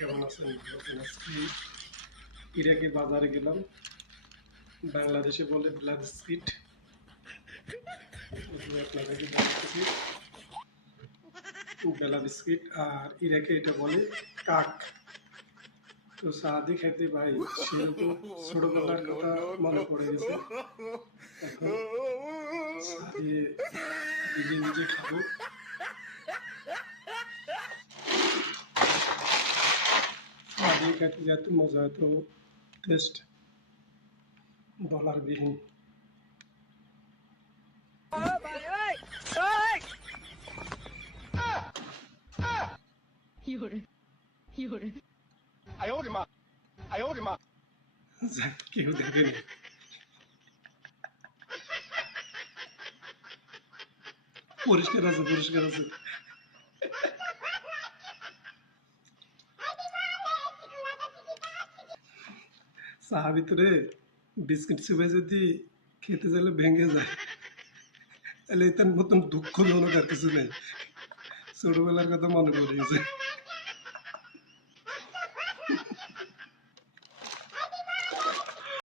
কেমন আছেন? আজকে ইরাকে বাজারে গেলাম। বাংলাদেশে বলে ব্লা বিস্কিট, আপনাদেরকে দেখাচ্ছি বেলা বিস্কিট, আর ইরাকে এটা বলে কাক। তো সাদি খেতে ভাই সেরকম ছোটবেলার কথা মনে পড়ে গেছে। এখন সাদিয়ে ভিজে ভিজে খাবো। সাদিয়ে খেতে এত মজা, এত টেস্ট বলার বিহীন। কেউ দেখেনি। পরিষ্কার আছে, পরিষ্কার আছে। চাহা ভিতরে বিস্কিট চুবে যদি খেতে চাইলে ভেঙে যায়, তাহলে এটার মতন দুঃখজনক আর কিছু নেই। ছোটবেলার কথা মনে পড়ে গেছে।